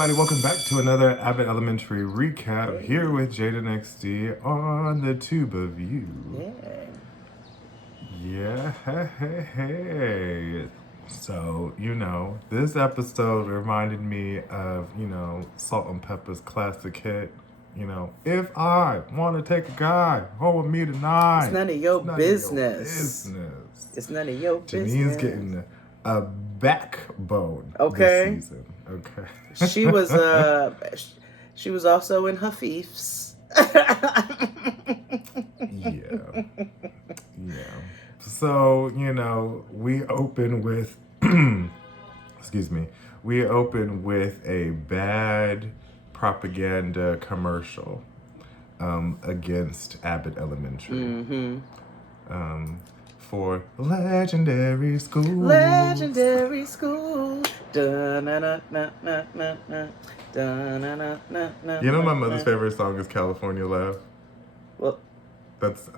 everybody, welcome back to another Abbott Elementary recap here with Jade and XD on the tube of you. Yeah, hey. So, this episode reminded me of, Salt and Pepper's classic hit, if I want to take a guy home with me tonight. It's none of your business. It's none of your business. Janine's getting a backbone this season. Okay. She was also in Hafif's. Yeah. So, we open with we open with a bad propaganda commercial against Abbott Elementary. Mm-hmm. For legendary school. Legendary school. My mother's favorite song is California Love. Well,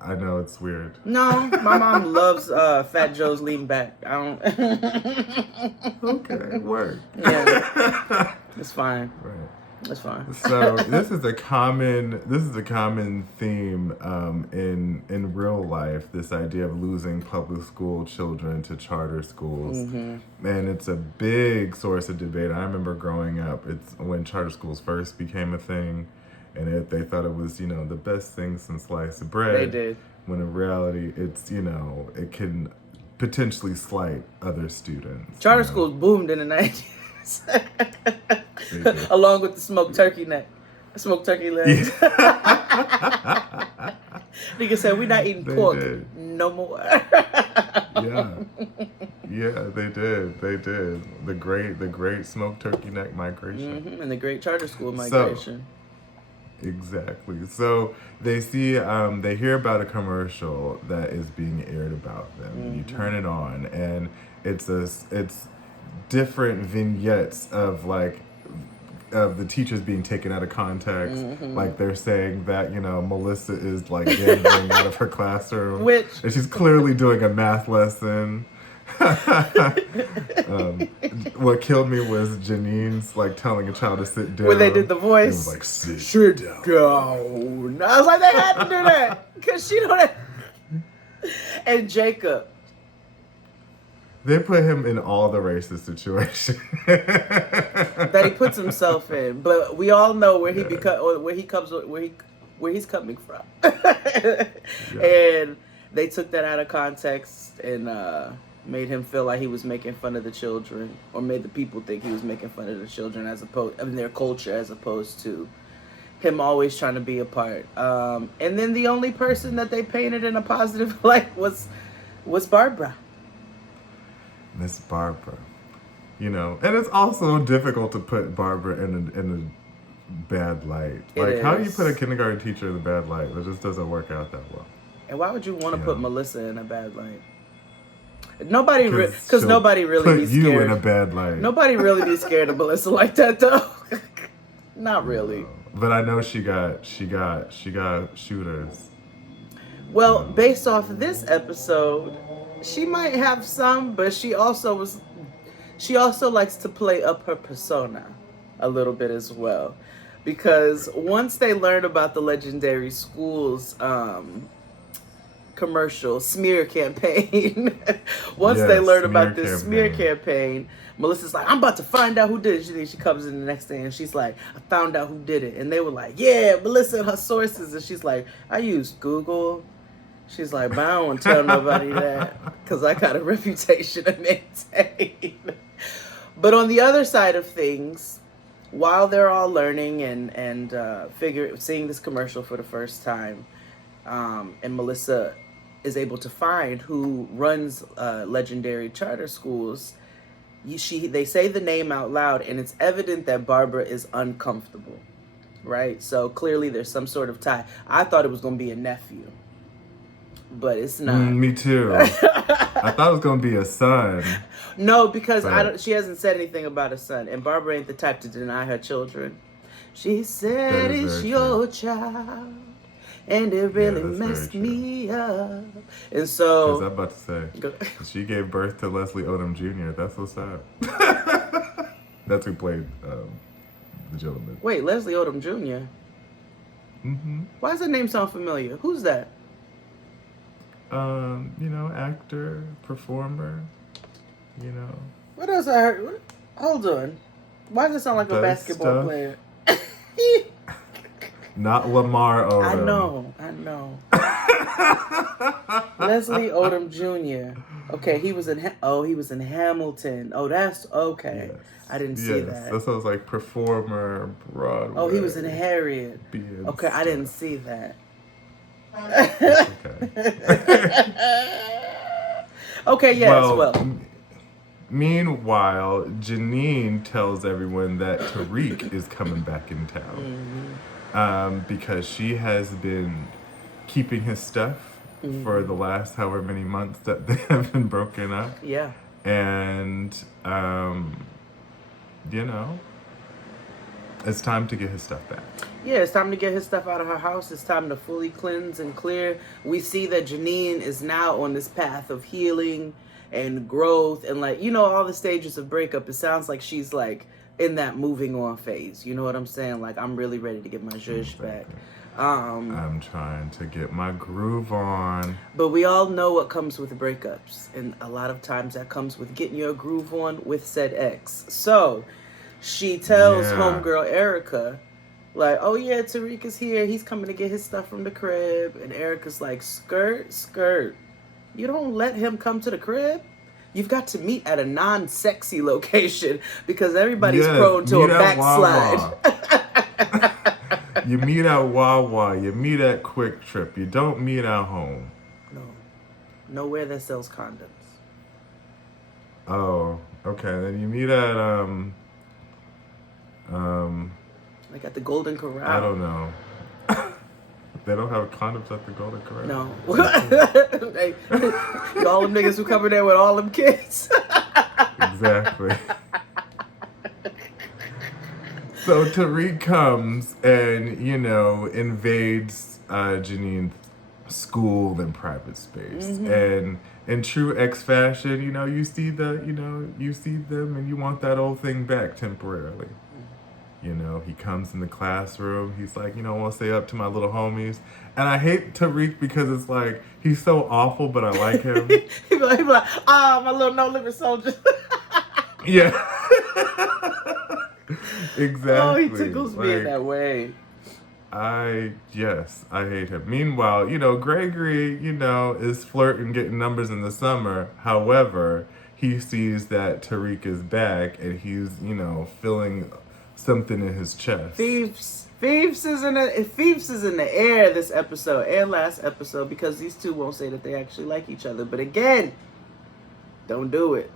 I know it's weird. No, my mom loves Fat Joe's Lean Back. I don't. Okay, work. Yeah, it's fine. Right. It's fine. So this is a common theme in real life. This idea of losing public school children to charter schools, and it's a big source of debate. I remember growing up. It's when charter schools first became a thing, and they thought it was the best thing since sliced bread. They did. When in reality, it's it can potentially slight other students. Charter schools boomed in the 90s. Along with the smoked turkey legs. Yeah. Nigga said, we're not eating pork no more. Yeah, they did. The great smoked turkey neck migration. And the great charter school migration. Exactly. So they see, they hear about a commercial that is being aired about them. You turn it on, and it's different vignettes of the teachers being taken out of context. Like they're saying that Melissa is like gambling out of her classroom, and she's clearly doing a math lesson. What killed me was Janine's telling a child to sit down. When they did the voice, it was like sit down. I was like, they had to do that because she don't. And Jacob. They put him in all the racist situations that he puts himself in, but we all know where he's coming from. And they took that out of context and made him feel like he was making fun of the children, or made the people think he was making fun of the children as opposed in their culture, as opposed to him always trying to be a part. And then the only person that they painted in a positive light was Barbara. Miss Barbara, and it's also difficult to put Barbara in a bad light. How do you put a kindergarten teacher in a bad light? It just doesn't work out that well. And why would you want to put Melissa in a bad light? Nobody really be scared. You in a bad light. Nobody really be scared of Melissa like that though. Not really. But I know she got shooters. Well, based off of this episode, she might have some, but she also likes to play up her persona a little bit as well. Because once they learn about the legendary schools commercial smear campaign, they learn about this smear campaign, Melissa's like, I'm about to find out who did it. She comes in the next day and she's like, I found out who did it. And they were like, yeah, Melissa and her sources. And she's like, I used Google. She's like, but I don't want to tell nobody that because I got a reputation to maintain. But on the other side of things, while they're all learning and seeing this commercial for the first time, and Melissa is able to find who runs legendary charter schools, they say the name out loud, and it's evident that Barbara is uncomfortable, right? So clearly there's some sort of tie. I thought it was going to be a nephew. But it's not. Me too. I thought it was going to be a son. No, because she hasn't said anything about a son. And Barbara ain't the type to deny her children. She said it's your child. And it really messed me up. And so... I was about to say, she gave birth to Leslie Odom Jr. That's what's up. That's who played the gentleman. Wait, Leslie Odom Jr.? Mm-hmm. Why does that name sound familiar? Who's that? Actor, performer, What else I heard? Hold on. Why does it sound like a basketball player? Not Lamar Odom. I know. Leslie Odom Jr. Okay, he was in Hamilton. Oh, that's okay. Yes. I didn't see that. That sounds like performer, Broadway. Oh, he was in Harriet. Okay, I didn't see that. Okay, yes, Meanwhile, Janine tells everyone that Tariq is coming back in town because she has been keeping his stuff for the last however many months that they have been broken up. Yeah. And, it's time to get his stuff back. Yeah, it's time to get his stuff out of her house. It's time to fully cleanse and clear. We see that Janine is now on this path of healing and growth and all the stages of breakup. It sounds like she's in that moving on phase. You know what I'm saying? I'm really ready to get my zhuzh back. I'm trying to get my groove on. But we all know what comes with breakups. And a lot of times that comes with getting your groove on with said ex. So she tells homegirl Erica, oh yeah, Tariq is here. He's coming to get his stuff from the crib. And Erica's like, skirt. You don't let him come to the crib? You've got to meet at a non-sexy location because everybody's prone to a backslide. You meet at Wawa. You meet at Quick Trip. You don't meet at home. No. Nowhere that sells condoms. Oh, okay. Then you meet at at the Golden Corral. I don't know. They don't have condoms at the Golden Corral. No. All them niggas who come in there with all them kids. Exactly. So Tariq comes and, invades Janine's school and private space. Mm-hmm. And in true X fashion, you see them and you want that old thing back temporarily. He comes in the classroom. He's like, I want to stay up to my little homies. And I hate Tariq because it's he's so awful, but I like him. He'd be like, my little no-limit soldier. Yeah. Exactly. Oh, he tickles me in that way. I hate him. Meanwhile, Gregory, is flirting, getting numbers in the summer. However, he sees that Tariq is back and he's, feeling something in his chest. Thieves is in the air this episode and last episode because these two won't say that they actually like each other. But again, don't do it.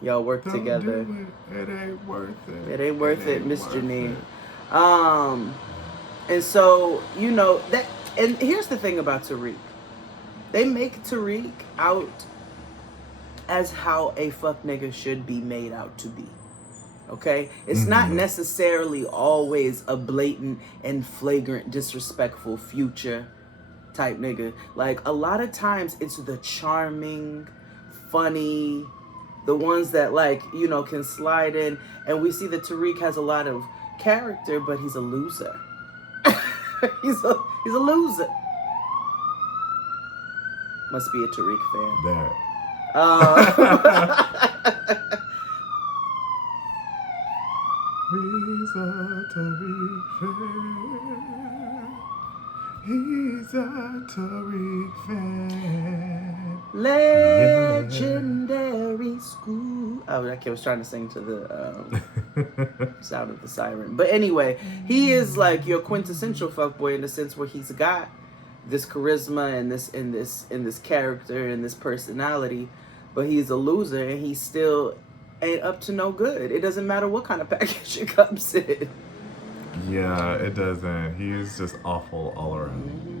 Y'all work together. It ain't worth it. It ain't worth it, Miss Janine. And so, that, and here's the thing about Tariq. They make Tariq out as how a fuck nigga should be made out to be. Okay? It's not necessarily always a blatant and flagrant disrespectful Future type nigga. A lot of times it's the charming, funny, the ones that can slide in. And we see that Tariq has a lot of character, but he's a loser. he's a loser. Must be a Tariq fan. He's a Tariq fan. He's a Tariq fan. Legendary school. Oh, I was trying to sing to the sound of the siren. But anyway, he is your quintessential fuckboy in the sense where he's got this charisma and this character and this personality, but he's a loser and he still ain't up to no good. It doesn't matter what kind of package it comes in. Yeah, it doesn't. He is just awful all around.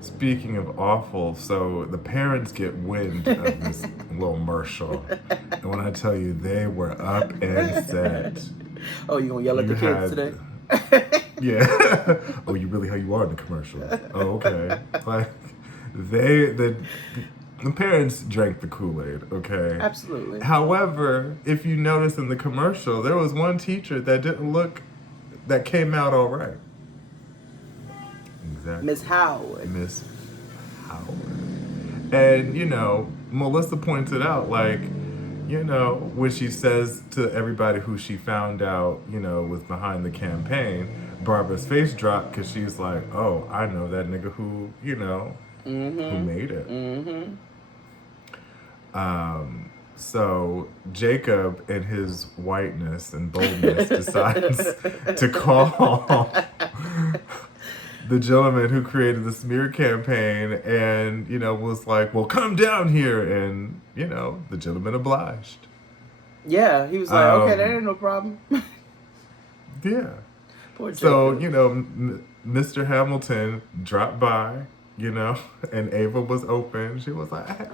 Speaking of awful, so the parents get wind of this little commercial. And when I tell you, they were up and set. Oh, you gonna yell at the kids today? Yeah. Oh, you really how you are in the commercial. Oh, okay. The parents drank the Kool-Aid, okay? Absolutely. However, if you notice in the commercial, there was one teacher that came out all right. Exactly. Miss Howard. Miss Howard. And, Melissa pointed out, like, when she says to everybody who she found out, was behind the campaign, Barbara's face dropped because she's like, oh, I know that nigga who, who made it. Mm-hmm. So Jacob, in his whiteness and boldness, decides to call the gentleman who created the smear campaign and, was like, well, come down here. And, the gentleman obliged. Yeah, he was like, okay, that ain't no problem. Yeah. Poor Jacob. So, Mr. Hamilton dropped by, and Ava was open. She was like, hey,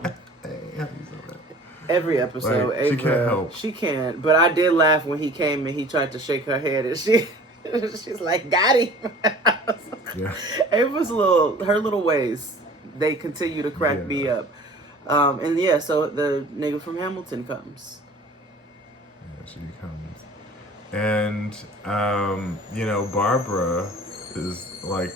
how you doing? Every episode, like, Ava, she can't help. She can't. But I did laugh when he came and he tried to shake her head, and she's like, got him. Yeah. Ava's her little ways, they continue to crack me up. And yeah, so the nigga from Hamilton comes. Yeah, she comes. And, Barbara is like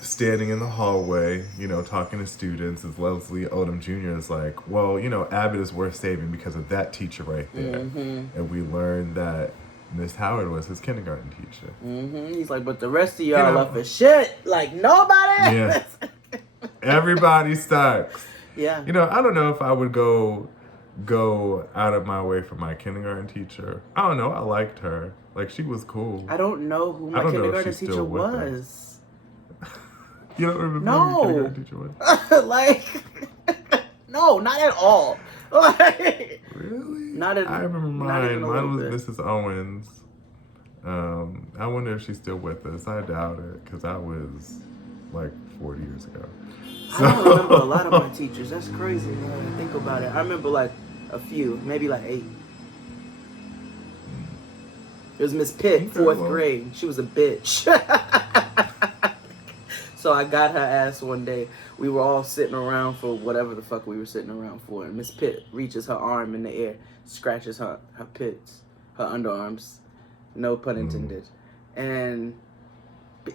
standing in the hallway, talking to students, as Leslie Odom Jr. is like, well, Abbott is worth saving because of that teacher right there. Mm-hmm. And we learned that Miss Howard was his kindergarten teacher. Mm-hmm. He's like, but the rest of y'all up for shit. Like, nobody. Yeah. Everybody sucks. Yeah. I don't know if I would go out of my way for my kindergarten teacher. I don't know. I liked her. Like, she was cool. I don't know who my kindergarten teacher was. You don't remember who your kindergarten teacher was? Like, no, not at all. Like, really? Not at all. I remember mine. Mine was bit. Mrs. Owens. I wonder if she's still with us. I doubt it, because I was like 40 years ago. So. I don't remember a lot of my teachers. That's crazy when I think about it. I remember like a few, maybe like 8. It was Miss Pitt, 4th grade. She was a bitch. So I got her ass one day. We were all sitting around for whatever the fuck we were sitting around for. And Miss Pitt reaches her arm in the air, scratches her pits, her underarms. No pun intended. And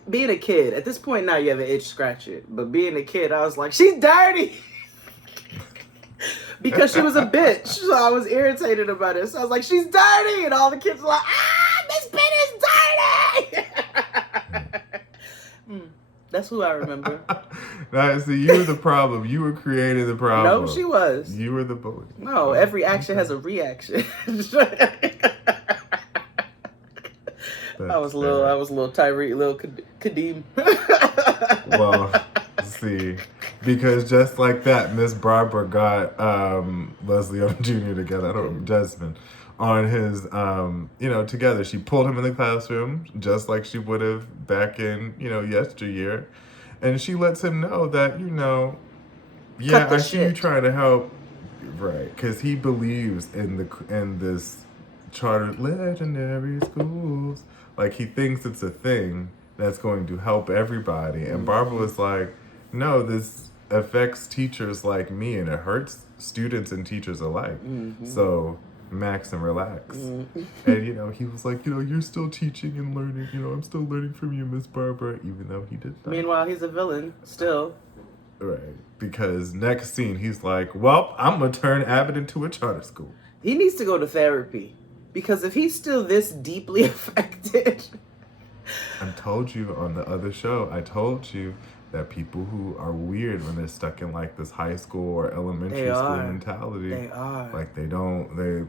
being a kid, at this point now you have an itch, scratch it. But being a kid, I was like, she's dirty! Because she was a bitch. So I was irritated about it. So I was like, she's dirty! And all the kids were like, Miss Pitt is dirty! That's who I remember. Now, see, you were the problem. You were creating the problem. No, she was. You were the bully. No, every action has a reaction. I was a little Tariq, little Kadeem. Well, see, because just like that, Miss Barbara got Leslie Odom Jr. together. I don't know, Desmond. On his, together. She pulled him in the classroom, just like she would have back in, yesteryear. And she lets him know that, I see you trying to help. Right. Because he believes in this chartered legendary schools. Like, he thinks it's a thing that's going to help everybody. And Barbara was like, no, this affects teachers like me, and it hurts students and teachers alike. Mm-hmm. So max and relax. Mm-hmm. And, he was like, you're still teaching and learning. I'm still learning from you, Miss Barbara, even though he did not. Meanwhile, he's a villain still. Right. Because next scene, he's like, well, I'm going to turn Abbott into a charter school. He needs to go to therapy. Because if he's still this deeply affected... I told you on the other show, that people who are weird when they're stuck in like this high school or elementary school mentality. They are. Like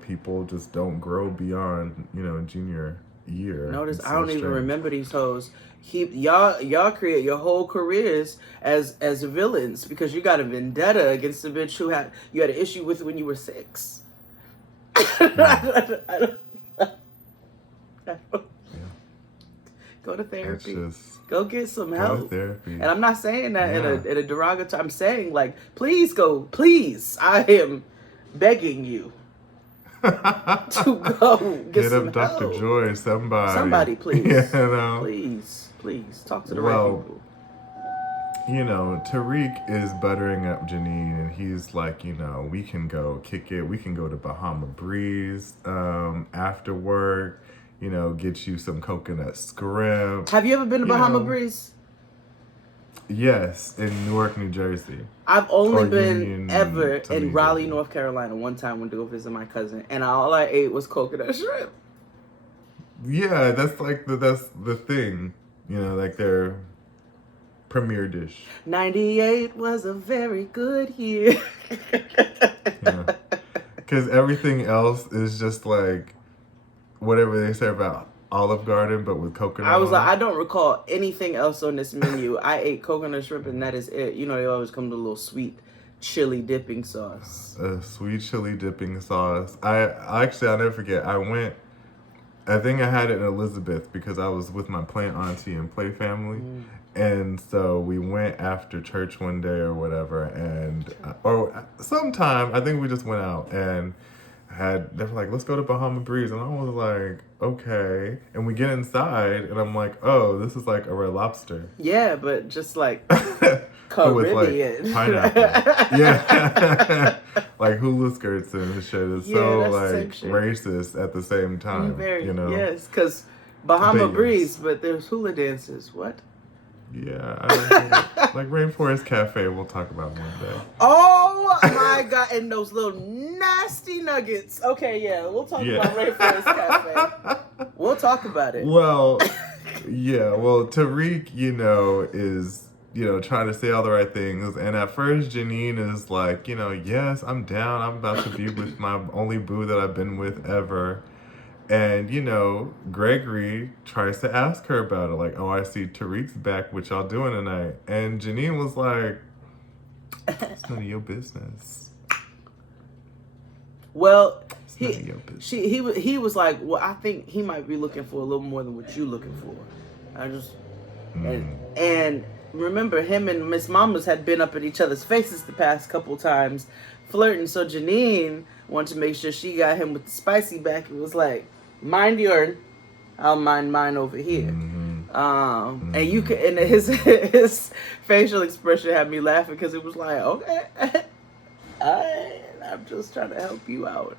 people just don't grow beyond, junior year. Notice I don't even remember these hoes. Y'all create your whole careers as villains because you got a vendetta against the bitch you had an issue with when you were 6. I don't. Go to therapy. Go get some help. Therapy. And I'm not saying that in a derogatory. I'm saying like, please go. Please, I am begging you to go get some Dr. help. Joy, somebody. Somebody, please. Please talk to the right people. you know, Tariq is buttering up Janine, and he's like, you know, we can go kick it. We can go to Bahama Breeze after work. You know, get you some coconut scrimp. Have you ever been to Bahama Breeze? Yes, in Newark, New Jersey. I've only been ever in Raleigh, North Carolina. One time went to go visit my cousin, and all I ate was coconut shrimp. Yeah, that's like that's the thing. You know, like their premier dish. 98 was a very good year. Because everything else is just like whatever they say about Olive Garden, but with coconut. I was like, I don't recall anything else on this menu. I ate coconut shrimp, and that is it. You know, they always come to a little sweet chili dipping sauce. A sweet chili dipping sauce. I'll never forget. I think I had it in Elizabeth because I was with my play auntie and play family. And so we went after church one day or whatever, and or sometime I think we just went out and they were like, let's go to Bahama Breeze, and I was like, okay. And we get inside, and I'm like, oh, this is like a Red Lobster. Yeah, but just like Caribbean. With like pineapple. Yeah. Like hula skirts and shit is so like racist at the same time. Very, you know? Yes, because Bahama Breeze, but there's hula dances. What? Yeah, I don't know. Like Rainforest Cafe, we'll talk about one day. Oh my God, and those little nasty nuggets. Okay, yeah, we'll talk about Rainforest Cafe. We'll talk about it. Well, yeah, well, Tariq, you know, is, you know, trying to say all the right things. And at first, Janine is like, you know, yes, I'm down. I'm about to be with my only boo that I've been with ever. And, you know, Gregory tries to ask her about it. Like, oh, I see Tariq's back. What y'all doing tonight? And Janine was like, it's none of your business. Well, he was like, well, I think he might be looking for a little more than what you looking for. And remember, him and Miss Mamas had been up at each other's faces the past couple times, flirting. So Janine wanted to make sure she got him with the spicy back. It was like, mind yours, I'll mind mine over here. And you could, and his facial expression had me laughing because it was like, okay, I'm just trying to help you out.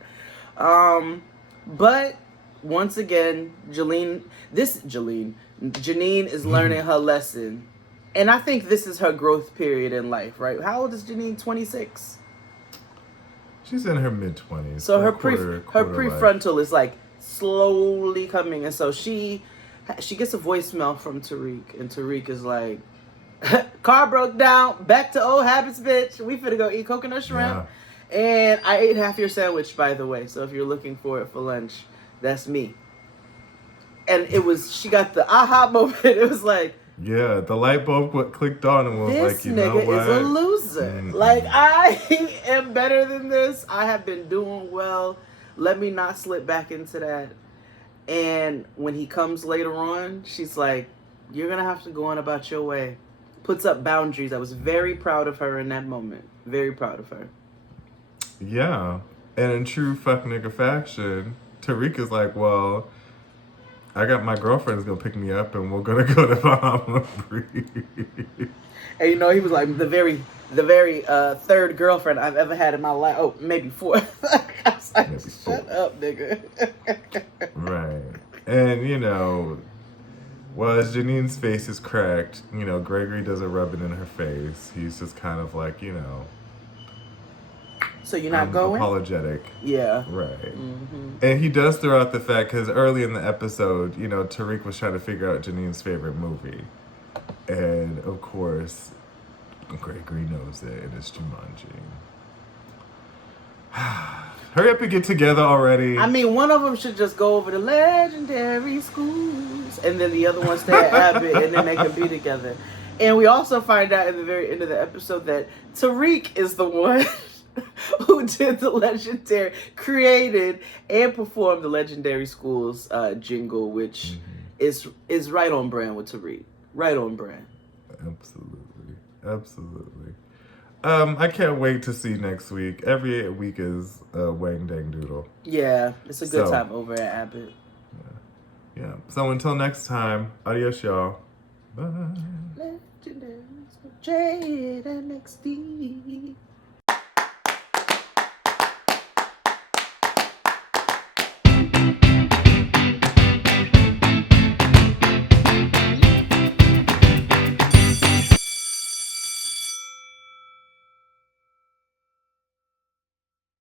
But once again, Janine is learning her lesson. And I think this is her growth period in life, right? How old is Janine? 26? She's in her mid-20s. So her prefrontal is like slowly coming. And so she gets a voicemail from Tariq. And Tariq is like, car broke down. Back to old habits, bitch. We finna go eat coconut shrimp. Yeah. And I ate half your sandwich, by the way. So if you're looking for it for lunch, that's me. And she got the aha moment. It was like, yeah, the light bulb clicked on and was like, you know what? This nigga is a loser. Like, I am better than this. I have been doing well. Let me not slip back into that. And when he comes later on, she's like, you're going to have to go on about your way. Puts up boundaries. I was very proud of her in that moment. Very proud of her. Yeah. And in true fuck nigga fashion, Tariq is like, well, I got my girlfriend is gonna pick me up, and we're gonna go to Bahama Breeze. And you know, he was like the very third girlfriend I've ever had in my life. Oh, maybe fourth. I was like, shut up, nigga. Right. And you know, well, as Janine's face is cracked, you know, Gregory doesn't rub it in her face. He's just kind of like, you know. So you're not going? Apologetic. Yeah. Right. Mm-hmm. And he does throw out the fact, because early in the episode, you know, Tariq was trying to figure out Janine's favorite movie. And, of course, Gregory knows it, and it's Jumanji. Hurry up and get together already. I mean, one of them should just go over to legendary schools, and then the other one stay at Abbott, and then they can be together. And we also find out in the very end of the episode that Tariq is the one who did created and performed the Legendary Schools jingle, which is right on brand with Tariq. Right on brand. Absolutely. I can't wait to see next week. Every week is Wang Dang Doodle. Yeah, it's a good time over at Abbott. Yeah. So until next time, adios, y'all. Bye. Legendary Jade and XD.